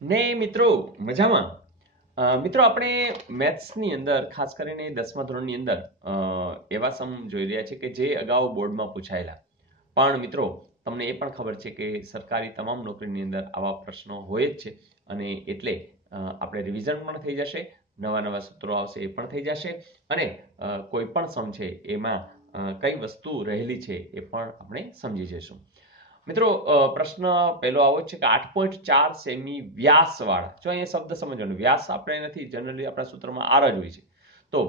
ને મિત્રો મજામાં. મિત્રો આપણે મેથ્સની અંદર ખાસ કરીને 10મા ધોરણની અંદર એવા સમ જોઈ રહ્યા છે કે જે અગાઉ બોર્ડમાં પૂછાયેલા. પણ મિત્રો તમને એ પણ ખબર છે કે સરકારી તમામ નોકરીની અંદર આવા પ્રશ્નો હોય જ છે અને એટલે આપણે રિવિઝન પણ થઈ જશે, નવા નવા સૂત્રો આવશે એ પણ થઈ જશે અને કોઈ પણ સમ છે એમાં કઈ વસ્તુ રહેલી છે એ પણ આપણે સમજી જઈશું. મિત્રો પ્રશ્ન પહેલો આવો છે કે 8.4 સેમી વ્યાસવાળા, જો અહીંયા શબ્દ સમજવાનો, વ્યાસ આપણે નથી, જનરલી આપણા સૂત્રમાં આર જ હોય છે, તો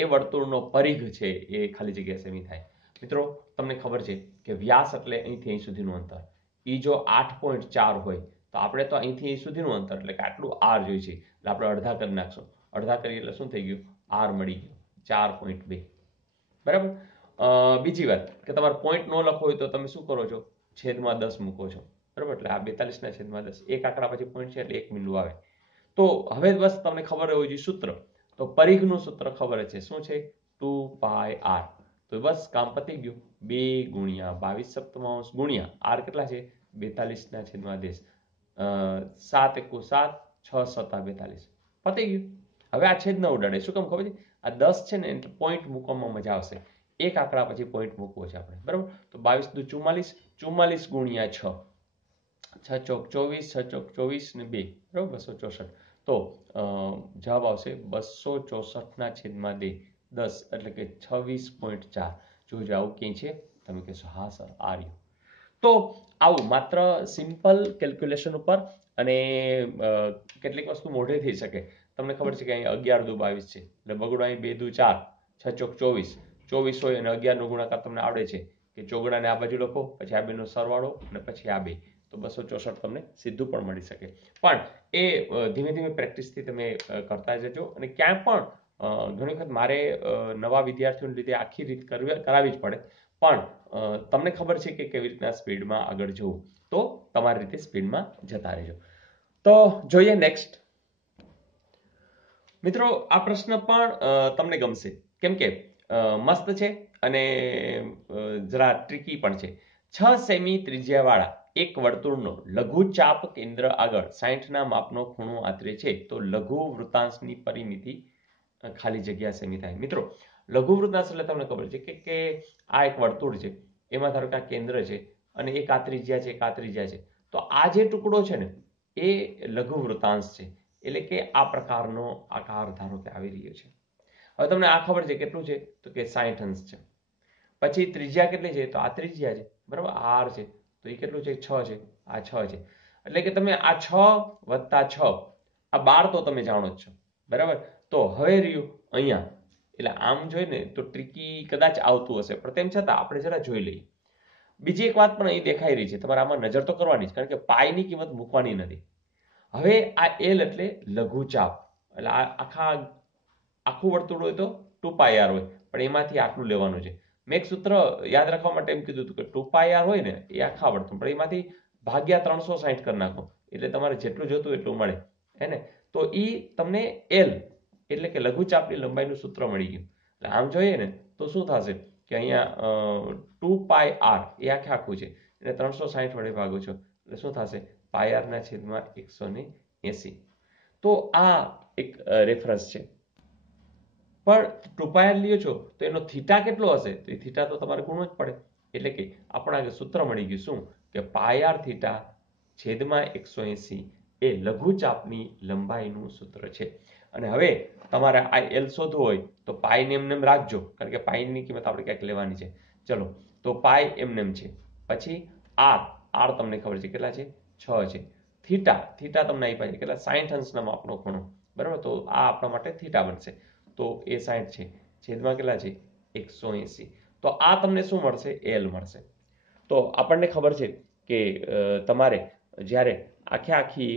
એ વર્તુળનો પરિઘ છે એ ખાલી જગ્યા સેમી થાય. મિત્રો તમને ખબર છે કે વ્યાસ એટલે અહીંથી અહીં સુધીનું અંતર, એ જો 8.4 હોય તો આપણે તો અહીંથી અહીં સુધીનું અંતર એટલે કે આટલું આર જોઈએ છે, એટલે આપણે અડધા કરી નાખશું. અડધા કરી એટલે શું થઈ ગયું? આર મળી ગયું 4.2. બરાબર. બીજી વાત કે તમારે પોઈન્ટ ન લખવો હોય તો તમે શું કરો છો? છેદમાં 10 મૂકો છો. બરાબર, એટલે આ 42 ના છેદમાં 10, એક આંકડા પછી પોઈન્ટ છે એટલે એક બિંદુ આવે. તો હવે બસ તમને ખબર હોવી જોઈએ સૂત્ર. તો પરિઘનું સૂત્ર ખબર છે, શું છે? 2πr. તો બસ કામ પતી ગયું. 2 ગુણ્યા 22 સપ્તમાંશ ગુણ્યા આર કેટલા છે? 42 ના છેદમાં 10. 7 એકુ 7, 6 સતા 42. પતી ગયું. હવે આ છેદ ન ઉડાડે. શું કામ ખબર છે? આ 10 છે ને એટલે પોઈન્ટ મૂકવામાં મજા આવશે. એક આંકડા પછી પોઈન્ટ મૂકવો છે આપણે. બરાબર. તો 22 દુ 44, 44 ગુણ્યા 6, 6 ચોક 24, 6 ચોક 24 ને 2, બરાબર 264. તો જવાબ આવશે 264 ના છેદમાં 2, 10 એટલે કે 26.4. જોજો આવું ક્યાંય છે? તમે કહેશો હા સર આ રહ્યું. તો આવું માત્ર સિમ્પલ કેલ્ક્યુલેશન ઉપર અને કેટલીક વસ્તુ મોઢે થઈ શકે. તમને ખબર છે કે અહીં 11 દુ 22 છે એટલે બગડો અહીં 2 દુ 4, 6 ચોક 24, 24 હોય અને 11 નો ગુણાકાર તમને આવડે છે કે ચોગડાને આ બાજુ લખો, પછી આ બેનો સરવાળો અને પછી આ બે, તો 264 તમને સીધું પણ મળી શકે. પણ એ ધીમે ધીમે પ્રેક્ટિસથી તમે કરતા જજો. અને ક્યાંય પણ ઘણી વખત મારે નવા વિદ્યાર્થીઓને લીધે આખી રીત કરાવી જ પડે, પણ તમને ખબર છે કે કેવી રીતના સ્પીડમાં આગળ જવું, તો તમારી રીતે સ્પીડમાં જતા રહેજો. તો જોઈએ નેક્સ્ટ. મિત્રો આ પ્રશ્ન પણ તમને ગમશે, કેમ કે મસ્ત છે અને જરા ટ્રિકી પણ છે. 6 સેમી ત્રિજ્યાવાળા એક વર્તુળનો લઘુ ચાપ કેન્દ્ર આગળ 60 ના માપનો ખૂણો આશરે છે, તો લઘુ વૃત્તાંશની પરિમિતિ ખાલી જગ્યા સેમી થાય. મિત્રો લઘુ વૃત્તાંશ એટલે તમને ખબર છે કે આ એક વર્તુળ છે, એમાં ધારો કે આ કેન્દ્ર છે અને એક આ ત્રિજ્યા છે, એક આ ત્રિજ્યા છે, તો આ જે ટુકડો છે ને એ લઘુ વૃત્તાંશ છે. એટલે કે આ પ્રકારનો આકાર ધારો કે આવી રહ્યો છે. હવે તમને આ ખબર છે કેટલું છે? તો કે 60 અંશ છે. પછી ત્રિજ્યા કેટલી છે? તો આ ત્રિજ્યા છે, બરાબર, આર છે, તો એ કેટલું છે? 6 છે. આ 6 છે. એટલે કે તમે આ 6 વત્તા 6, આ 12 તો તમે જાણો જ છો, બરાબર. તો હવે રહ્યું અહીંયા, એટલે આમ જોઈએ ને તો ટ્રિકી કદાચ આવતું હશે, પણ તેમ છતાં આપણે જરા જોઈ લઈએ. બીજી એક વાત પણ અહીં દેખાઈ રહી છે, તમારે આમાં નજર તો કરવાની જ, કારણ કે પાઈની કિંમત મૂકવાની નથી. હવે આ એલ એટલે લઘુચાપ, એટલે આખું વર્તુળ હોય તો 2πr હોય, પણ એમાંથી આટલું લેવાનું છે. મેં એક સૂત્ર યાદ રાખવા માટે એમ કીધું હતું કે 2πr હોય ને એ આખા વર્તુળ, પણ એમાંથી ભાગ્યા 360 કરી નાખો એટલે તમારે જેટલું જોતું એટલું મળે, હે ને? તો એ તમને એલ એટલે કે લઘુચાપની લંબાઈનું સૂત્ર મળી ગયું. એટલે આમ જોઈએ ને તો શું થશે કે અહીંયા 2πr એ આખું છે, એટલે 360 વડે ભાગો છો એટલે શું થશે? પાયર ના છેદમાં 180. તો આ એક રેફરન્સ છે. પણ 2πr લ્યો છો તો એનો થીટા કેટલો હશે? તો એ થીટા તો તમારે ગુણવો જ પડે. એટલે કે આપણને સૂત્ર મળી ગયું, શું? કે પાયર થીટા છેદમાં 180 એ લઘુચાપની લંબાઈનું સૂત્ર છે. અને હવે તમારે આ એલ શોધવું હોય તો પાઈ એમને રાખજો, કારણ કે પાઈની કિંમત આપણે ક્યાંક લેવાની છે. ચલો, તો પાઈ એમને છે. પછી આર તમને ખબર છે કેટલા છે? 6 છે. થીટા તમને આપ્યા છે કેટલા? 60 અંશના માપનો ખૂણો, બરાબર. તો આ આપણા માટે થીટા બનશે, તો એ 60 છે. છેદમાં કેટલા છે? 180. તો આ તમને શું મળશે? એલ મળશે. તો આપણને ખબર છે કે તમારે જ્યારે આખી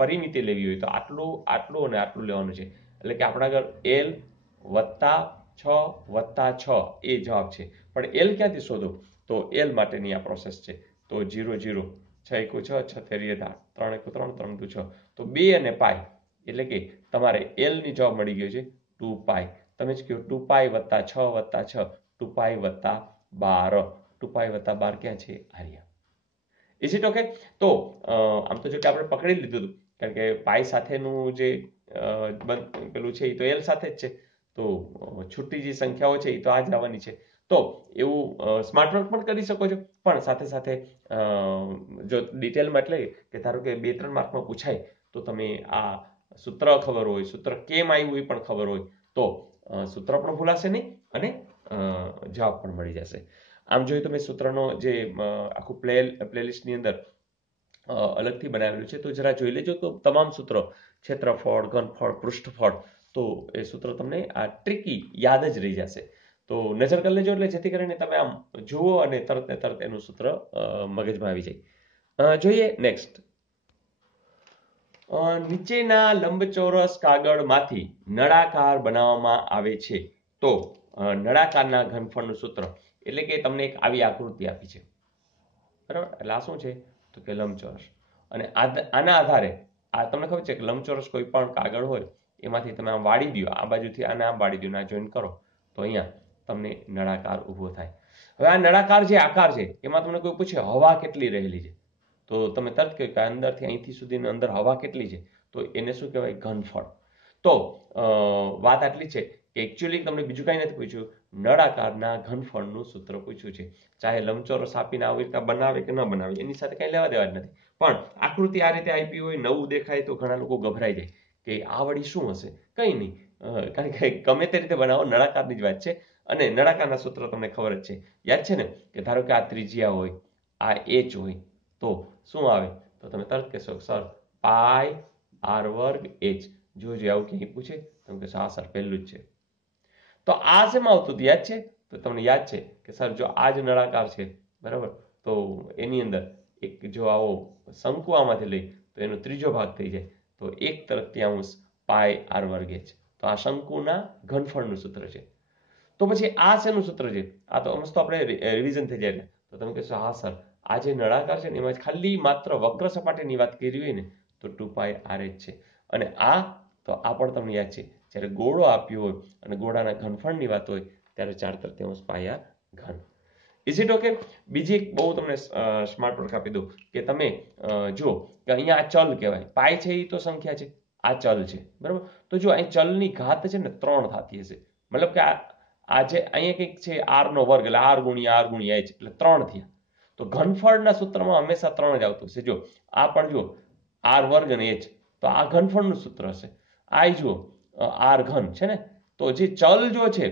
પરિમિતિ લેવી હોય તો આટલું આટલું અને આટલું લેવાનું છે. એટલે કે આપણા આગળ એલ વત્તા 6 વત્તા 6 એ જવાબ છે. પણ એલ ક્યાંથી શોધો? તો એલ માટેની આ પ્રોસેસ છે. તો 0 0, 6 એકુ 6, 6 તેરી 18, 3 એકુ 3, 3 દુ 6, તો 2 અને પાઈ, એટલે કે તમારે એલ ની જવાબ મળી ગયો છે 2π. તમે જ કહો 2π વત્તા 6 વત્તા 6, 2π વત્તા 12. 2π વત્તા 12 ક્યાં છે? આર્યા. Is it okay? તો આમ તો જો કે આપણે પકડી લીધું હતું, કારણ કે પાઈ સાથેનું જે પેલું છે એ તો એલ સાથે જ છે, તો છૂટી જે સંખ્યાઓ છે એ તો આ જ આવવાની છે. તો એવું સ્માર્ટ વર્ક પણ કરી શકો છો, પણ સાથે સાથે જો ડિટેલમાં એટલે કે ધારો કે 2-3 માર્કમાં પૂછાય તો તમે આ સૂત્ર ખબર હોય, સૂત્ર કેમ આવ્યું એ પણ ખબર હોય, તો સૂત્ર પણ ભૂલાશે નહીં અને જવાબ પણ મળી જશે. આમ જોઈએ તો મેં સૂત્રનો જે આખું પ્લેલિસ્ટની અંદર અલગથી બનાવેલું છે, તો જરા જોઈ લેજો. તો તમામ સૂત્રો, ક્ષેત્રફળ, ઘનફળ, પૃષ્ઠફળ, તો એ સૂત્ર તમને આ ટ્રિકી યાદ જ રહી જશે. તો નજર કરી લેજો, એટલે જેથી કરીને તમે આમ જુઓ અને તરત ને તરત એનું સૂત્ર મગજમાં આવી જાય. જોઈએ નેક્સ્ટ. નીચેના લંબચોરસ કાગળમાંથી નળાકાર બનાવવામાં આવે છે, તો નળાકારના ઘનફળનું સૂત્ર, એટલે કે તમને એક આવી આકૃતિ આપી છે, બરાબર? એટલે આ શું છે? તો કે લંબચોરસ. અને આના આધારે આ તમને ખબર છે કે લંબચોરસ કોઈ પણ કાગળ હોય એમાંથી તમે આમ વાળી દો, આ બાજુથી આને આમ વાળી દો, આ જોઈન્ટ કરો, તો અહીંયા તમને નળાકાર ઊભો થાય. હવે આ નળાકાર જે આકાર છે એમાં તમને કોઈ પૂછે હવા કેટલી રહેલી છે, તો તમે તરત કહો કે અંદરથી અહીંથી સુધીની અંદર હવા કેટલી છે, તો એને શું કહેવાય? ઘનફળ. તો વાત આટલી છે કે એકચ્યુઅલી તમને બીજું કાંઈ નથી પૂછ્યું, નળાકારના ઘનફળનું સૂત્ર પૂછ્યું છે. ચાહે લંબચોરસ આપીને આવી રીતે બનાવે કે ન બનાવે એની સાથે કંઈ લેવા દેવા જ નથી, પણ આકૃતિ આ રીતે આપી હોય, નવું દેખાય તો ઘણા લોકો ગભરાઈ જાય કે આ વળી શું હશે. કંઈ નહીં, કારણ કે ગમે તે રીતે બનાવો, નળાકારની જ વાત છે. અને નળાકારના સૂત્ર તમને ખબર જ છે, યાદ છે ને? કે ધારો કે આ ત્રિજ્યા હોય, આ એચ હોય, તો શું આવે? તો તમે તરત કહેશો સર પાઈ આર વર્ગ એચ. જોજો આવું ક્યાંય પૂછે તમે કહેશો હા સર પહેલું જ છે. તો આ શેમાં આવતું હતું યાદ છે? તો તમને યાદ છે કે સર જો આ જ નળાકાર છે, બરાબર, તો એની અંદર એક જો આવો શંકુ આમાંથી લઈ તો એનો ત્રીજો ભાગ થઈ જાય, તો 1/3 પાઈ આર વર્ગ એચ. તો આ શંકુના ઘનફળનું સૂત્ર છે. તો પછી આ શેનું સૂત્ર છે? આ તો મસ્ત આપણે રિવિઝન થઈ જાય. તો તમે કહેશો હા સર આ જે નળાકાર છે ને એમાં ખાલી માત્ર વક્ર સપાટીની વાત કરી હોય ને તો 2 પાઈ આર એચ છે. અને આ તો આ પણ તમને યાદ છે, જ્યારે ગોળો આપ્યો હોય અને ગોળાના ઘનફળની વાત હોય ત્યારે 4/3 પાઈ આર ઘન. Is it okay? બીજી એક બહુ તમને સ્માર્ટ વર્ક આપી દઉં કે તમે જુઓ કે અહીંયા આ ચલ કહેવાય, પાઈ છે એ તો સંખ્યા છે, આ ચલ છે, બરાબર? તો જો અહીં ચલની ઘાત છે ને 3 થતી હશે, મતલબ કે આ જે અહીંયા કંઈક છે આર નો વર્ગ, એટલે આર ગુણ્યા એચ, એટલે 3 થયા. તો ઘનફળના સૂત્રમાં હંમેશા 3 જ આવતું હશે. જો આ પણ જુઓ આર વર્ગ અને એચ, તો આ ઘનફળનું સૂત્ર હશે. આ જુઓ આર ઘન છે ને, તો જે ચલ જો છે,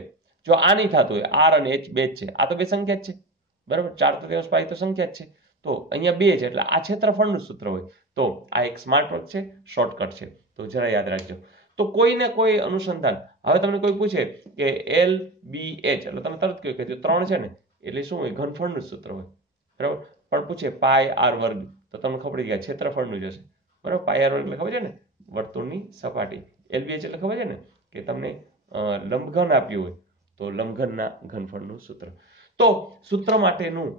જો આ નહીં થતું હોય, આર અને એચ બે જ છે, આ તો બે સંખ્યા જ છે, બરાબર? 4/3 પાઈ તો સંખ્યા જ છે, તો અહીંયા 2 છે, એટલે આ ક્ષેત્રફળનું સૂત્ર હોય. તો આ એક સ્માર્ટ વર્ક છે, શોર્ટકટ છે, તો જરા યાદ રાખજો. તો કોઈને કોઈ અનુસંધાન, હવે તમને કોઈ પૂછે કે એલ બી એચ, એટલે તમે તરત કહો કે જો 3 છે ને એટલે શું હોય? ઘનફળનું સૂત્ર હોય, બરાબર? પણ પૂછે પાઈ આર વર્ગ, તો તમને ખબર પડી ગયા ક્ષેત્રફળનું જ હશે, બરાબર? પાઈ આર વર્ગ એટલે ખબર છે ને વર્તુળની સપાટી, એલબીએચ એટલે ખબર છે ને કે તમને લંબઘન આપ્યું હોય તો લંબઘનના ઘનફળનું સૂત્ર. તો સૂત્ર માટેનું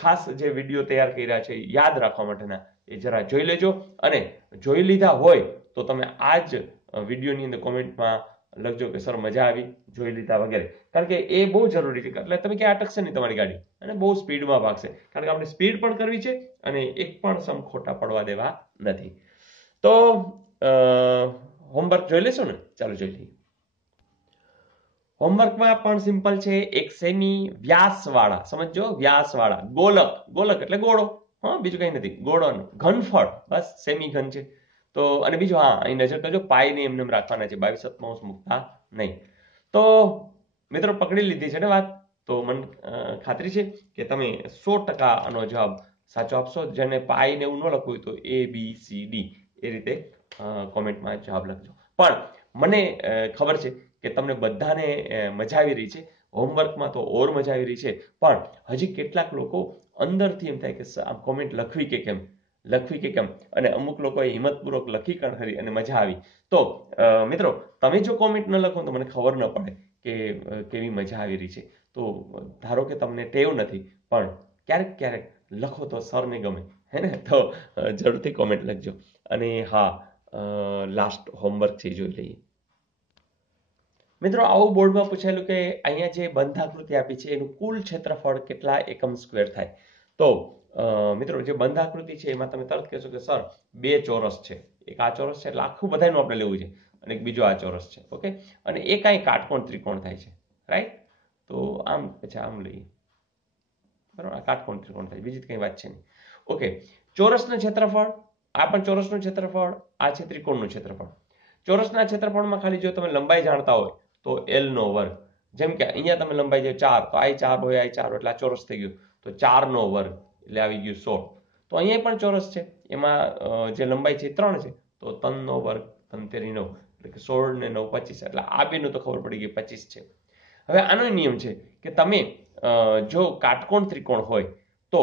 ખાસ જે વિડીયો તૈયાર કર્યા છે યાદ રાખવા માટેના, એ જરા જોઈ લેજો. અને જોઈ લીધા હોય તો તમે આ જ વિડીયોની અંદર કોમેન્ટમાં લખજો કે સર મજા આવી, જોઈ લીધા વગેરે, કારણ કે એ બહુ જરૂરી છે. એટલે તમે ક્યાં અટકશે નહીં તમારી ગાડી અને બહુ સ્પીડમાં ભાગશે, કારણ કે આપણે સ્પીડ પણ કરવી છે અને એક પણ સમ ખોટા પડવા દેવા નથી. તો હોમવર્ક જોઈ લેશો ને? ચાલો જોઈ લઈએ. હોમવર્કમાં પણ સિમ્પલ છે, એક સેમી વ્યાસવાળા, સમજો વ્યાસવાળા ગોલક એટલે ગોળો, હા, બીજું કંઈ નથી, ગોળોનું ઘનફળ બસ સેમી ઘન છે. તો અને બીજું હા અહીં નજર કરજો, પાઈને એમને રાખવાના છે, 22/7 મૂકતા નહીં. તો મિત્રો પકડી લીધી છે ને વાત? તો મને ખાતરી છે કે તમે 100% આનો જવાબ સાચો આપશો. જેને પાઈને એવું ન લખવું હોય તો ABCD એ રીતે કોમેન્ટમાં જવાબ લખજો. પણ મને ખબર છે કે તમને બધાને મજા આવી રહી છે, હોમવર્કમાં તો ઓર મજા આવી રહી છે, પણ હજી કેટલાક લોકો અંદરથી એમ થાય કે આ કોમેન્ટ લખવી કે કેમ, અને અમુક લોકોએ હિંમતપૂર્વક લખી પણ ખરી અને મજા આવી. તો મિત્રો તમે જો કોમેન્ટ ન લખો તો મને ખબર ન પડે કે કેવી મજા આવી રહી છે. તો ધારો કે તમને ટેવ નથી, પણ ક્યારેક લખો તો સરને ગમે, હે ને? તો જરૂરથી કોમેન્ટ લખજો. અને હા, લાસ્ટ હોમવર્ક છે જોઈ લઈએ. મિત્રો આવું બોર્ડમાં પૂછાયેલું કે અહીંયા જે બંધાકૃતિ આપી છે એનું કુલ ક્ષેત્રફળ કેટલા એકમ સ્ક્વેર થાય? તો મિત્રો જે બંધ આકૃતિ છે એમાં તમે તરત કહેશો કે સર બે ચોરસ છે, એક આ ચોરસ છે એટલે આખું બધાનું આપણે લેવું છે, અને એક બીજો આ ચોરસ છે. ઓકે, અને એ કાંઈ કાટકોણ ત્રિકોણ થાય છે, રાઈટ? તો આમ પછી આમ લઈએ, બરાબર, આ કાટકોણ ત્રિકોણ થાય, બીજી કંઈ વાત છે નહીં. ઓકે, ચોરસનું ક્ષેત્રફળ, આ પણ ચોરસનું ક્ષેત્રફળ, આ છે ત્રિકોણનું ક્ષેત્રફળ. ચોરસના ક્ષેત્રફળમાં ખાલી જો તમે લંબાઈ જાણતા હોય તો L નો વર્ગ, જેમ કે અહીંયા તમે લંબાઈ છે 4, તો આ 4 હોય, આ 4 હોય, એટલે આ ચોરસ થઈ ગયું, તો 4 નો વર્ગ એટલે આવી ગયું 16. તો અહીંયા પણ ચોરસ છે, એમાં જે લંબાઈ છે 3 છે, તો 3 નો વર્ગ 3 તેરી 9, એટલે કે 16 ને 9 25, એટલે આ બેનું તો ખબર પડી ગઈ 25 છે. હવે આનો નિયમ છે કે તમે જો કાટકોણ ત્રિકોણ હોય તો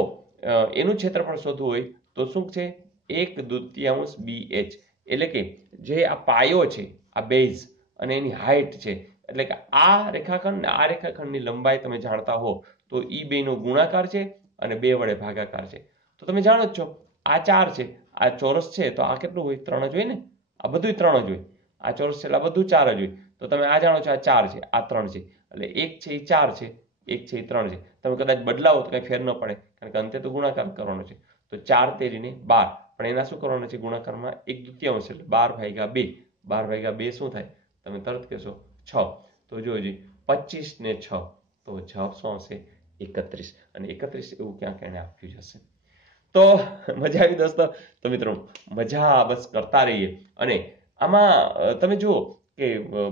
એનું ક્ષેત્રફળ શોધવું હોય તો શું છે, 1/2 BH, એટલે કે જે આ પાયો છે, આ બેઝ અને એની હાઈટ છે, એટલે કે આ રેખાખંડ ને આ રેખાખંડની લંબાઈ તમે જાણતા હો તો ઈ બેનો ગુણાકાર છે અને 2 વડે ભાગાકાર છે. તો તમે જાણો જ છો આ 4 છે, આ ચોરસ છે, તો આ કેટલું હોય, 3 જ હોય ને, આ બધું 3 જ હોય, આ ચોરસ છે એટલે આ બધું 4 જ હોય. તો તમે આ જાણો છો આ 4 છે, આ 3 છે, એટલે 1 છે એ 4 છે, 1 છે એ 3 છે. તમે કદાચ બદલાવો તો કઈ ફેર ન પડે, કારણ કે અંતે તો ગુણાકાર કરવાનો છે. તો 4 તેરીને 12, પણ એના શું કરવાના છે ગુણાકારમાં 1/2, એટલે 12/2, 12/2 શું થાય, તમે તરત કહેશો 6. તો જોજી 25 ને 6, તો જવાબ શું આવશે, 31. અને 31 એવું ક્યાંક એને આપ્યું જશે. તો મજા આવી દોસ્તો? તો મિત્રો મજા બસ કરતા રહીએ, અને આમાં તમે જુઓ કે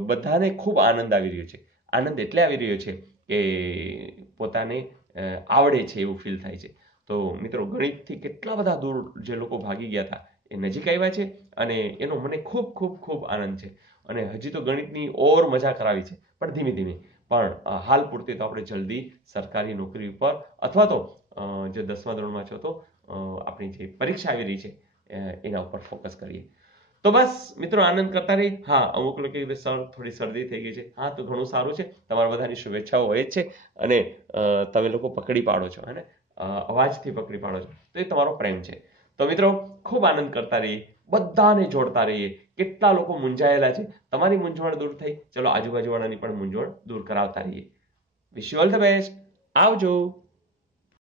બધાને ખૂબ આનંદ આવી રહ્યો છે. આનંદ એટલે આવી રહ્યો છે કે પોતાને આવડે છે એવું ફીલ થાય છે. તો મિત્રો ગણિતથી કેટલા બધા દૂર જે લોકો ભાગી ગયા હતા એ નજીક આવ્યા છે, અને એનો મને ખૂબ ખૂબ ખૂબ આનંદ છે. અને હજી તો ગણિતની ઓર મજા કરાવી છે, પણ ધીમે ધીમે. પણ હાલ પૂરતી તો આપણે જલ્દી સરકારી નોકરી ઉપર, અથવા તો જે 10મા ધોરણમાં છો તો આપણી જે પરીક્ષા આવી રહી છે એના ઉપર ફોકસ કરીએ. તો બસ મિત્રો આનંદ કરતા રહી. હા, અમુક લોકો કીધું સર થોડી શરદી થઈ ગઈ છે. હા, તો ઘણું સારું છે, તમારા બધાની શુભેચ્છાઓ હોય જ છે, અને તમે લોકો પકડી પાડો છો, હે, અવાજથી પકડી પાડો છો, તો એ તમારો પ્રેમ છે. તો મિત્રો ખૂબ આનંદ કરતા રહીએ, બધાને જોડતા રહીએ. કેટલા લોકો મૂંઝાયેલા છે, તમારી મૂંઝવણ દૂર થઈ, ચલો આજુબાજુવાળાની પણ મૂંઝવણ દૂર કરાવતા રહીએ. Wish you all the best. આવજો.